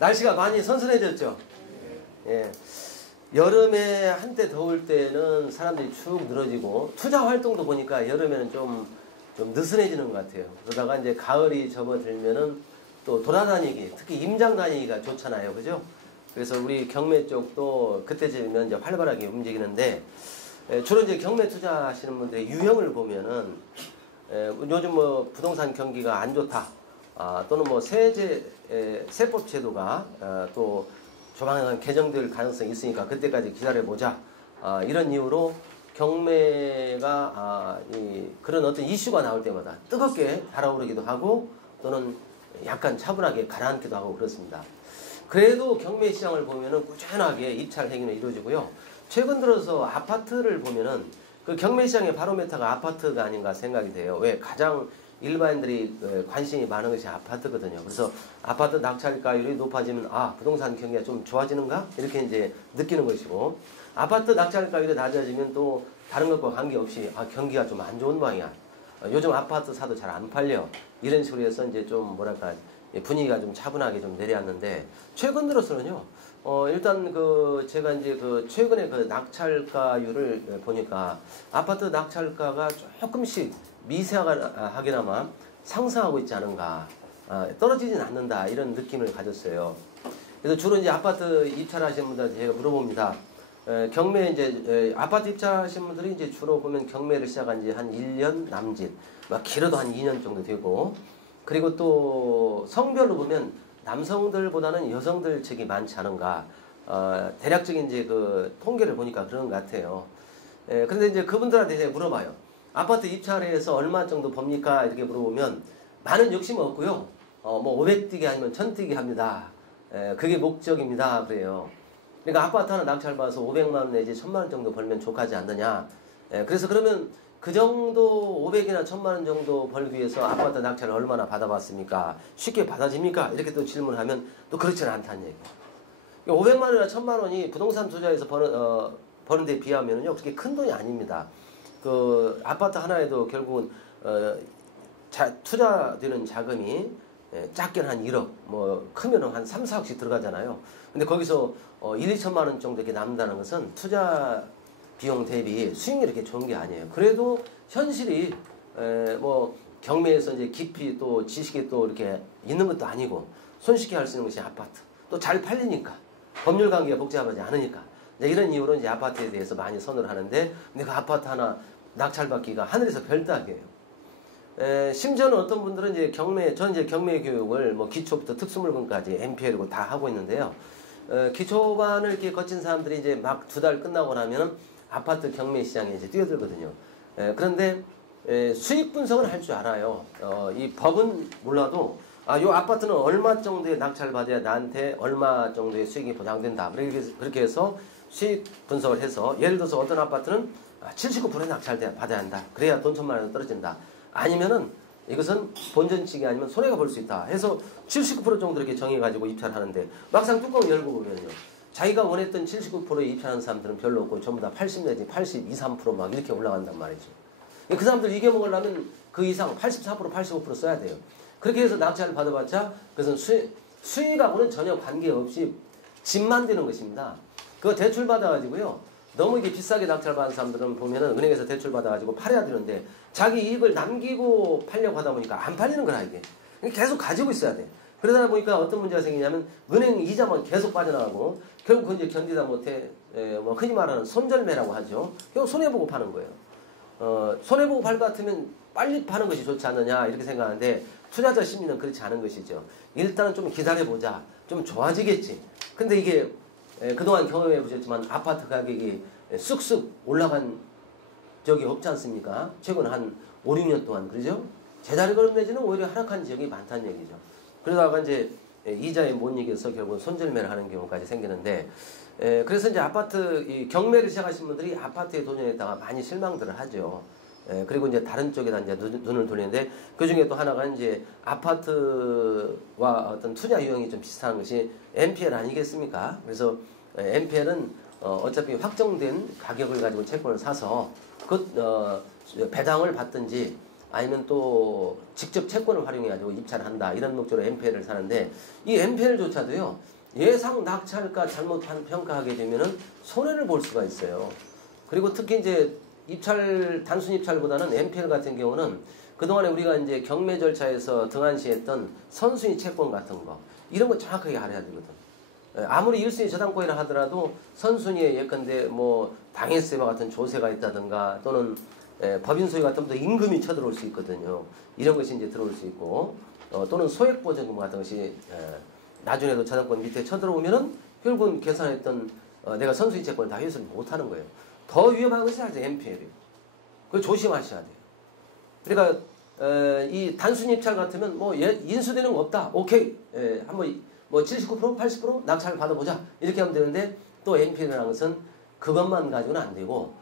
날씨가 많이 선선해졌죠. 예. 여름에 한때 더울 때는 사람들이 축 늘어지고 투자 활동도 보니까 여름에는 좀 느슨해지는 것 같아요. 그러다가 이제 가을이 접어들면은 또 돌아다니기, 특히 임장 다니기가 좋잖아요. 그죠? 그래서 우리 경매 쪽도 그때쯤이면 이제 활발하게 움직이는데, 주로 이제 경매 투자하시는 분들의 유형을 보면은, 요즘 뭐 부동산 경기가 안 좋다, 또는 뭐 세법 제도가 또 조만간 개정될 가능성이 있으니까 그때까지 기다려보자, 이런 이유로 경매가 그런 어떤 이슈가 나올 때마다 뜨겁게 달아오르기도 하고 또는 약간 차분하게 가라앉기도 하고 그렇습니다. 그래도 경매 시장을 보면은 꾸준하게 입찰 행위는 이루어지고요. 최근 들어서 아파트를 보면은 그 경매 시장의 바로메타가 아파트가 아닌가 생각이 돼요. 왜? 가장 일반인들이 관심이 많은 것이 아파트거든요. 그래서 아파트 낙찰가율이 높아지면 부동산 경기가 좀 좋아지는가? 이렇게 이제 느끼는 것이고, 아파트 낙찰가율이 낮아지면 또 다른 것과 관계없이 경기가 좀 안 좋은 모양이야. 요즘 아파트 사도 잘 안 팔려. 이런 식으로 해서 이제 좀 뭐랄까 분위기가 좀 차분하게 좀 내려왔는데, 최근 들어서는요. 일단 제가 이제 최근에 낙찰가율을 보니까 아파트 낙찰가가 조금씩 미세하게나마 상승하고 있지 않은가, 떨어지진 않는다, 이런 느낌을 가졌어요. 그래서 주로 이제 아파트 입찰하시는 분들한테 제가 물어봅니다. 경매 이제 아파트 입찰하시는 분들이 이제 주로 보면 경매를 시작한 지 한 1년 남짓, 막 길어도 한 2년 정도 되고, 그리고 또 성별로 보면 남성들보다는 여성들 측이 많지 않은가, 대략적인 이제 통계를 보니까 그런 것 같아요. 그런데 이제 그분들한테 제가 물어봐요. 아파트 입찰해서 얼마 정도 법니까? 이렇게 물어보면 많은 욕심 없고요. 뭐 500뛰기 아니면 1000뛰기 합니다. 그게 목적입니다. 그래요. 그러니까 아파트 하나 낙찰 받아서 500만 원 내지 1000만 원 정도 벌면 족하지 않느냐. 그래서 그러면 그 정도 500이나 1000만 원 정도 벌기 위해서 아파트 낙찰을 얼마나 받아봤습니까? 쉽게 받아집니까? 이렇게 또 질문하면 또 그렇지는 않다는 얘기예요. 500만 원이나 1000만 원이 부동산 투자에서 버는 데 비하면요, 그렇게 큰 돈이 아닙니다. 아파트 하나에도 결국은 투자되는 자금이 작게는 한 1억, 뭐 크면은 한 3, 4억씩 들어가잖아요. 근데 거기서 1, 2천만 원 정도 이렇게 남는다는 것은 투자 비용 대비 수익이 이렇게 좋은 게 아니에요. 그래도 현실이 뭐 경매에서 이제 깊이 또 지식이 또 이렇게 있는 것도 아니고 손쉽게 할 수 있는 것이 아파트. 또 잘 팔리니까. 법률 관계가 복잡하지 않으니까. 이런 이유로 이제 아파트에 대해서 많이 선호를 하는데, 근데 그 아파트 하나 낙찰받기가 하늘에서 별따기예요. 심지어는 어떤 분들은 이제 전 이제 경매 교육을 뭐 기초부터 특수물건까지 MPL고 다 하고 있는데요. 기초반을 이렇게 거친 사람들이 이제 막 2달 끝나고 나면은 아파트 경매 시장에 이제 뛰어들거든요. 그런데 수익 분석을 할 줄 알아요. 이 법은 몰라도 요 아파트는 얼마 정도의 낙찰 받아야 나한테 얼마 정도의 수익이 보장된다. 그렇게 해서 수익 분석을 해서, 예를 들어서 어떤 아파트는 79%의 낙찰 받아야 한다. 그래야 돈 1000만 원 떨어진다. 아니면은 이것은 본전치기 아니면 손해가 볼 수 있다 해서 79% 정도 이렇게 정해가지고 입찰하는데, 막상 뚜껑 열고 보면요, 자기가 원했던 79%에 입찰하는 사람들은 별로 없고 전부 다 80 내지 82, 3% 막 이렇게 올라간단 말이죠. 그 사람들 이겨먹으려면 그 이상 84%, 85% 써야 돼요. 그렇게 해서 낙찰을 받아봤자 그것은 수익하고는 전혀 관계없이 집만 되는 것입니다. 그거 대출 받아가지고요, 너무 이게 비싸게 낙찰 받은 사람들은 보면은 은행에서 대출 받아가지고 팔아야 되는데 자기 이익을 남기고 팔려고 하다 보니까 안 팔리는 거라, 이게. 계속 가지고 있어야 돼. 그러다 보니까 어떤 문제가 생기냐면 은행 이자만 계속 빠져나가고 결국 그건 이제 견디다 못해 뭐 흔히 말하는 손절매라고 하죠. 결국 손해보고 파는 거예요. 손해보고 팔 것 같으면 빨리 파는 것이 좋지 않느냐 이렇게 생각하는데, 투자자 심리는 그렇지 않은 것이죠. 일단은 좀 기다려보자. 좀 좋아지겠지. 근데 이게 그동안 경험해 보셨지만 아파트 가격이 쑥쑥 올라간 적이 없지 않습니까? 최근 한 5, 6년 동안. 그러죠? 제자리 걸음 내지는 오히려 하락한 지역이 많다는 얘기죠. 그러다가 이제 이자에 못 이겨서 결국은 손절매를 하는 경우까지 생기는데, 그래서 이제 아파트 경매를 시작하신 분들이 아파트에 도전했다가 많이 실망들을 하죠. 그리고 이제 다른 쪽에다 이제 눈을 돌리는데, 그 중에 또 하나가 이제 아파트와 어떤 투자 유형이 좀 비슷한 것이 MPL 아니겠습니까? 그래서 MPL은 어차피 확정된 가격을 가지고 채권을 사서 배당을 받든지 아니면 또 직접 채권을 활용해가지고 입찰을 한다 이런 목적으로 MPL을 사는데 이 MPL조차도요 예상 낙찰가 잘못 평가하게 되면은 손해를 볼 수가 있어요. 그리고 특히 이제 입찰 단순 입찰보다는 MPL 같은 경우는 그동안에 우리가 이제 경매 절차에서 등한시했던 선순위 채권 같은 거 이런 거 정확하게 알아야 되거든. 아무리 1순위 저당권이라 하더라도 선순위에 예컨대 뭐 방해세와 같은 조세가 있다든가 또는 법인 소유 같은 것도 임금이 쳐들어올 수 있거든요. 이런 것이 이제 들어올 수 있고 또는 소액보증금 같은 것이 나중에도 저당권 밑에 쳐들어오면은 결국은 계산했던 내가 선순위 채권을 다 회수를 못하는 거예요. 더 위험한 것이 아주 MPL이에요. 그걸 조심하셔야 돼요. 그러니까 이 단순 입찰 같으면 뭐 인수되는 거 없다. 오케이. 한번 뭐 79%, 80% 낙찰을 받아보자. 이렇게 하면 되는데 또 MPL이라는 것은 그것만 가지고는 안 되고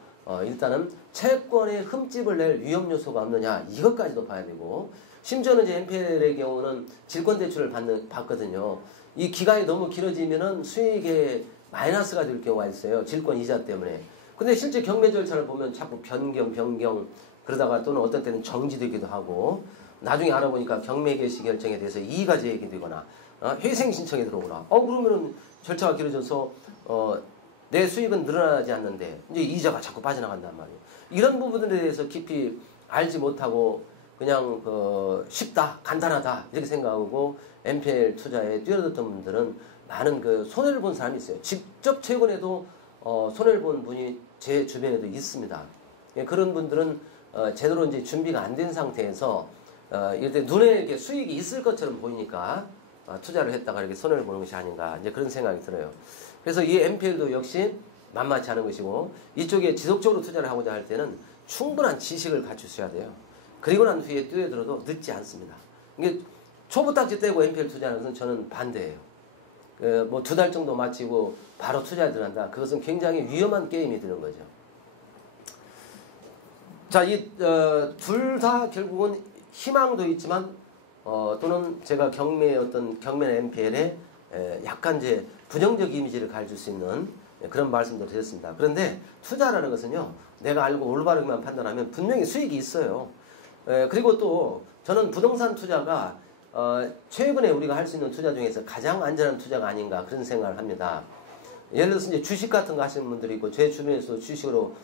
일단은 채권에 흠집을 낼 위험 요소가 없느냐 이것까지도 봐야 되고 심지어는 이제 MPL의 경우는 질권대출을 받거든요. 이 기간이 너무 길어지면은 수익에 마이너스가 될 경우가 있어요. 질권 이자 때문에. 근데 실제 경매 절차를 보면 자꾸 변경 그러다가 또는 어떤 때는 정지되기도 하고 나중에 알아보니까 경매 개시 결정에 대해서 이의가 제기되거나 회생 신청이 들어오거나 그러면은 절차가 길어져서 내 수익은 늘어나지 않는데 이제 이자가 자꾸 빠져나간단 말이에요. 이런 부분들에 대해서 깊이 알지 못하고 그냥 쉽다, 간단하다 이렇게 생각하고 MPL 투자에 뛰어들었던 분들은 많은 손해를 본 사람이 있어요. 직접 최근에도 손해를 본 분이 제 주변에도 있습니다. 그런 분들은 제대로 이제 준비가 안 된 상태에서 이렇게 눈에 이렇게 수익이 있을 것처럼 보이니까 투자를 했다가 이렇게 손해를 보는 것이 아닌가 이제 그런 생각이 들어요. 그래서 이 MPL도 역시 만만치 않은 것이고 이쪽에 지속적으로 투자를 하고자 할 때는 충분한 지식을 갖추셔야 돼요. 그리고 난 후에 뛰어들어도 늦지 않습니다. 이게 초보딱지 떼고 MPL 투자하는 것은 저는 반대예요. 뭐 2달 정도 마치고 바로 투자에 들어간다. 그것은 굉장히 위험한 게임이 되는 거죠. 자, 이 둘 다 결국은 희망도 있지만 또는 제가 경매 MPL에 약간 이제 부정적 이미지를 가질 수 있는 그런 말씀도 드렸습니다. 그런데 투자라는 것은요, 내가 알고 올바르게만 판단하면 분명히 수익이 있어요. 그리고 또 저는 부동산 투자가 최근에 우리가 할 수 있는 투자 중에서 가장 안전한 투자가 아닌가 그런 생각을 합니다. 예를 들어서 이제 주식 같은 거 하시는 분들이 있고 제 주변에서 주식으로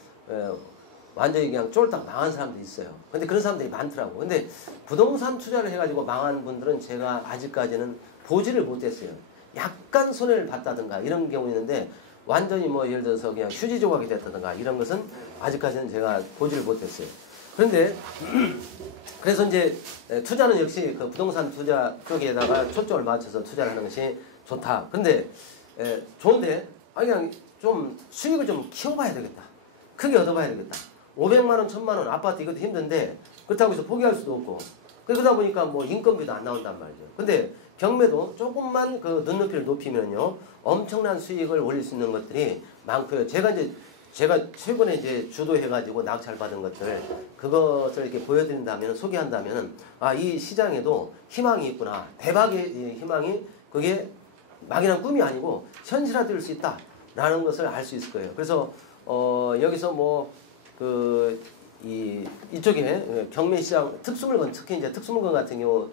완전히 그냥 쫄딱 망한 사람도 있어요. 근데 그런 사람들이 많더라고. 근데 부동산 투자를 해가지고 망한 분들은 제가 아직까지는 보지를 못했어요. 약간 손해를 봤다든가 이런 경우 있는데 완전히 뭐 예를 들어서 그냥 휴지 조각이 됐다든가 이런 것은 아직까지는 제가 보지를 못했어요. 그런데 그래서 이제 투자는 역시 그 부동산 투자 쪽에다가 초점을 맞춰서 투자를 하는 것이 좋다. 근데 좋은데 그냥 좀 수익을 좀 키워봐야 되겠다. 크게 얻어봐야 되겠다. 500만 원, 1000만 원 아파트 이것도 힘든데 그렇다고 해서 포기할 수도 없고 그러다 보니까 뭐 인건비도 안 나온단 말이죠. 근데 경매도 조금만 그 눈높이를 높이면요 엄청난 수익을 올릴 수 있는 것들이 많고요. 제가 최근에 이제 주도해가지고 낙찰 받은 것들 그것을 이렇게 보여드린다면 소개한다면 이 시장에도 희망이 있구나. 대박의 희망이 그게 막연한 꿈이 아니고 현실화될 수 있다라는 것을 알 수 있을 거예요. 그래서 여기서 뭐 이쪽에 경매 시장 특수물건 특히 이제 특수물건 같은 경우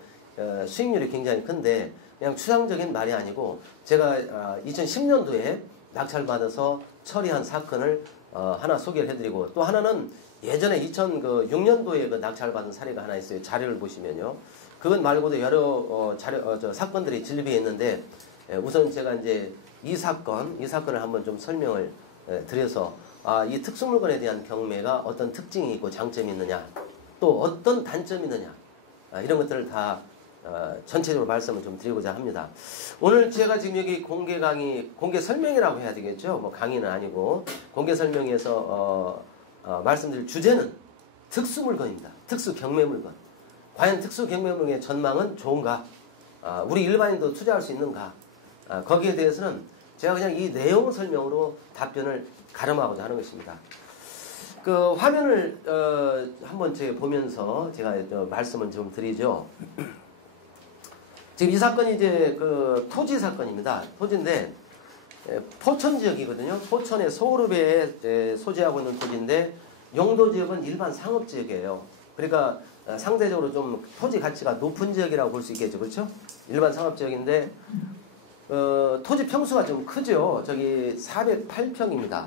수익률이 굉장히 큰데 그냥 추상적인 말이 아니고 제가 2010년도에 낙찰 받아서 처리한 사건을 하나 소개를 해드리고 또 하나는 예전에 2006년도에 그 낙찰 받은 사례가 하나 있어요. 자료를 보시면요. 그것 말고도 여러 사건들이 진립해 있는데 우선 제가 이제 이 사건을 한번 좀 설명을 드려서 이 특수물건에 대한 경매가 어떤 특징이 있고 장점이 있느냐 또 어떤 단점이 있느냐 이런 것들을 다 전체적으로 말씀을 좀 드리고자 합니다. 오늘 제가 지금 여기 공개 강의, 공개 설명이라고 해야 되겠죠. 뭐 강의는 아니고 공개 설명에서 말씀드릴 주제는 특수물건입니다. 특수경매물건. 과연 특수경매물건의 전망은 좋은가? 우리 일반인도 투자할 수 있는가? 거기에 대해서는 제가 그냥 이 내용 설명으로 답변을 가름하고자 하는 것입니다. 그 화면을 한번 제가 보면서 제가 말씀을 좀 드리죠. 지금 이 사건이 이제 그 토지 사건입니다. 토지인데 포천 지역이거든요. 포천의 소르베에 소재하고 있는 토지인데 용도 지역은 일반 상업 지역이에요. 그러니까 상대적으로 좀 토지 가치가 높은 지역이라고 볼 수 있겠죠. 그렇죠? 일반 상업지역인데 토지 평수가 좀 크죠. 저기 408평입니다.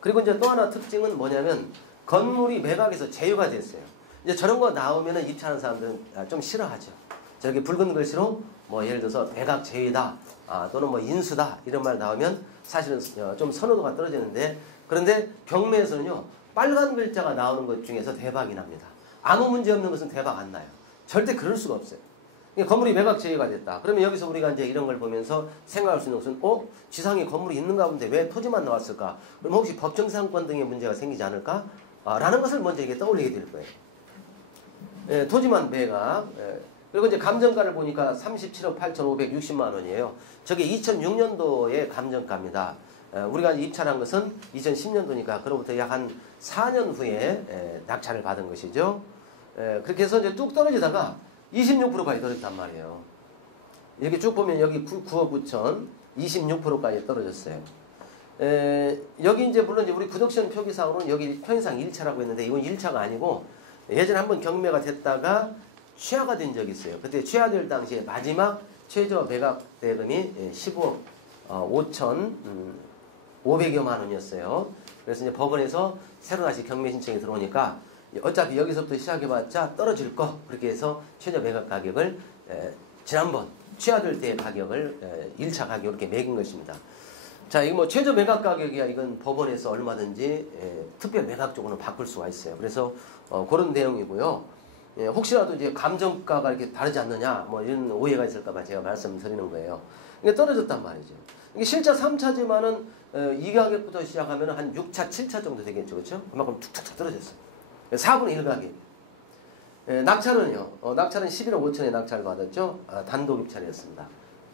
그리고 이제 또 하나 특징은 뭐냐면 건물이 매각에서 제휴가 됐어요. 이제 저런 거 나오면은 입찰하는 사람들은 좀 싫어하죠. 저렇게 붉은 글씨로 뭐 예를 들어서 매각 제외다 또는 뭐 인수다 이런 말 나오면 사실은 좀 선호도가 떨어지는데, 그런데 경매에서는요 빨간 글자가 나오는 것 중에서 대박이 납니다. 아무 문제 없는 것은 대박 안 나요. 절대 그럴 수가 없어요. 건물이 매각 제외가 됐다. 그러면 여기서 우리가 이제 이런 걸 보면서 생각할 수 있는 것은 지상에 건물이 있는가 본데 왜 토지만 나왔을까? 그럼 혹시 법정상권 등의 문제가 생기지 않을까? 라는 것을 먼저 이게 떠올리게 될 거예요. 예, 토지만 매각. 예. 그리고 이제 감정가를 보니까 37억 8,560만 원이에요. 저게 2006년도의 감정가입니다. 우리가 입찰한 것은 2010년도니까 그로부터 약 한 4년 후에 낙찰을 받은 것이죠. 그렇게 해서 이제 뚝 떨어지다가 26%까지 떨어졌단 말이에요. 이렇게 쭉 보면 여기 9억 9천 26%까지 떨어졌어요. 여기 이제 물론 이제 우리 구독시험 표기상으로는 여기 편의상 1차라고 했는데 이건 1차가 아니고 예전에 한번 경매가 됐다가 취하가 된 적이 있어요. 그때 취하될 당시에 마지막 최저 매각 대금이 15억 5천 500여만 원이었어요. 그래서 이제 법원에서 새로 다시 경매 신청이 들어오니까 어차피 여기서부터 시작해봤자 떨어질 거, 그렇게 해서 최저 매각 가격을 지난번 취하될 때의 가격을 1차 가격으로 이렇게 매긴 것입니다. 자, 이거 뭐 최저 매각 가격이야 이건 법원에서 얼마든지 특별 매각 쪽으로 바꿀 수가 있어요. 그래서 그런 내용이고요. 혹시라도 이제 감정가가 이렇게 다르지 않느냐 뭐 이런 오해가 있을까봐 제가 말씀드리는 거예요. 이게 떨어졌단 말이죠. 이게 실차 3차지만은 이 가격부터 시작하면 한 6차, 7차 정도 되겠죠, 그렇죠? 그만큼 툭툭 떨어졌어요. 4분의 1 가격. 낙찰은요. 낙찰은 11억 5천에 낙찰을 받았죠. 단독 입찰이었습니다.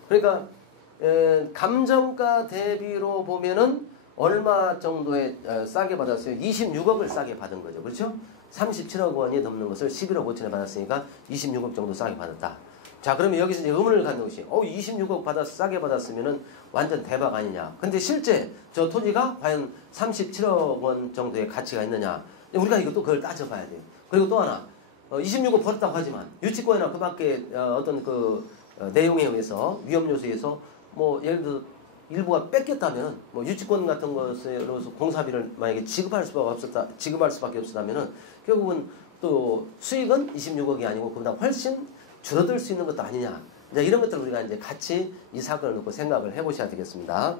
그러니까 감정가 대비로 보면은 얼마 정도에 싸게 받았어요? 26억을 싸게 받은 거죠. 그렇죠? 37억 원이 넘는 것을 11억 5천에 받았으니까 26억 정도 싸게 받았다. 자, 그러면 여기서 이제 의문을 갖는 것이 26억 싸게 받았으면은 완전 대박 아니냐. 근데 실제 저 토지가 과연 37억 원 정도의 가치가 있느냐. 우리가 이것도 그걸 따져봐야 돼요. 그리고 또 하나 26억 벌었다고 하지만 유치권이나 그 밖에 어떤 그 내용에 의해서 위험 요소에서 뭐 예를 들어 일부가 뺏겼다면 뭐 유치권 같은 것으로서 공사비를 만약에 지급할 수밖에 없었다면은 결국은 또 수익은 26억이 아니고 그보다 훨씬 줄어들 수 있는 것도 아니냐. 이제 이런 것들을 우리가 이제 같이 이 사건을 놓고 생각을 해보셔야 되겠습니다.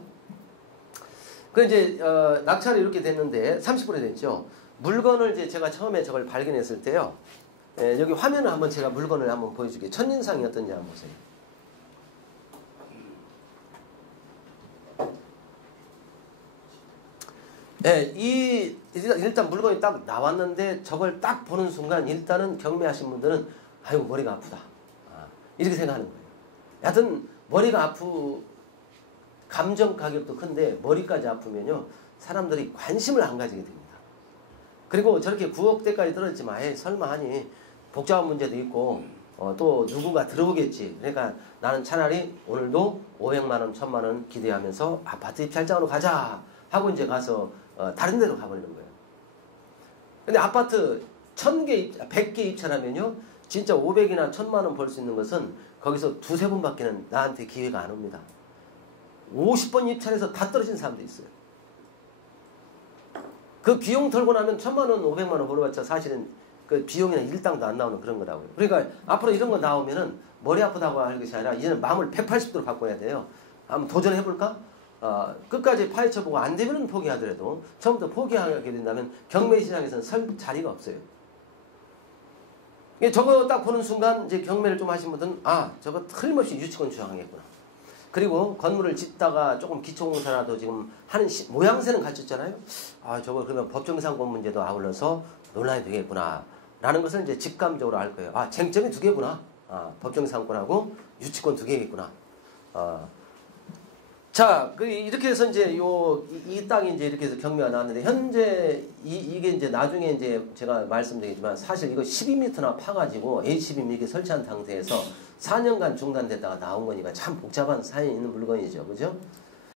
그 이제 낙찰이 이렇게 됐는데 30% 됐죠. 물건을 이제 제가 처음에 저걸 발견했을 때요. 여기 화면을 한번 제가 물건을 한번 보여줄게요. 첫인상이 어떤지 한번 보세요. 일단 물건이 딱 나왔는데 저걸 딱 보는 순간 일단은 경매하신 분들은 아이고 머리가 아프다. 이렇게 생각하는 거예요. 여하튼 머리가 감정 가격도 큰데 머리까지 아프면요. 사람들이 관심을 안 가지게 됩니다. 그리고 저렇게 9억대까지 떨어졌지만 설마 하니 복잡한 문제도 있고 또 누군가 들어오겠지. 그러니까 나는 차라리 오늘도 500만 원, 1000만 원 기대하면서 아파트 입찰장으로 가자 하고 이제 가서 다른 데로 가버리는 거예요. 근데 아파트 100개 입찰하면요. 진짜 500이나 1000만 원 벌 수 있는 것은 거기서 두세 번밖에는 나한테 기회가 안 옵니다. 50번 입찰해서 다 떨어진 사람도 있어요. 그 비용 털고 나면 1000만 원, 500만 원 벌어봤자 사실은 그 비용이나 일당도 안 나오는 그런 거라고요. 그러니까 앞으로 이런 거 나오면은 머리 아프다고 할 것이 아니라 이제는 마음을 180도로 바꿔야 돼요. 한번 도전해볼까? 끝까지 파헤쳐보고 안 되면 포기하더라도 처음부터 포기하게 된다면 경매 시장에서는 설 자리가 없어요. 저거 딱 보는 순간 이제 경매를 좀 하신 분들은 저거 틀림없이 유치권 주장하겠구나. 그리고 건물을 짓다가 조금 기초공사라도 지금 하는 모양새는 갖췄잖아요. 저거 그러면 법정상권 문제도 아울러서 논란이 되겠구나. 라는 것을 이제 직감적으로 알 거예요. 쟁점이 두 개구나. 법정상권하고 유치권 두 개겠구나. 자, 이렇게 해서 이제 이 땅이 이제 이렇게 해서 경매가 나왔는데, 현재 이게 이제 나중에 이제 제가 말씀드리지만 사실 이거 12m나 파가지고 HB 이렇게 설치한 상태에서 4년간 중단됐다가 나온 거니까 참 복잡한 사연이 있는 물건이죠. 그죠?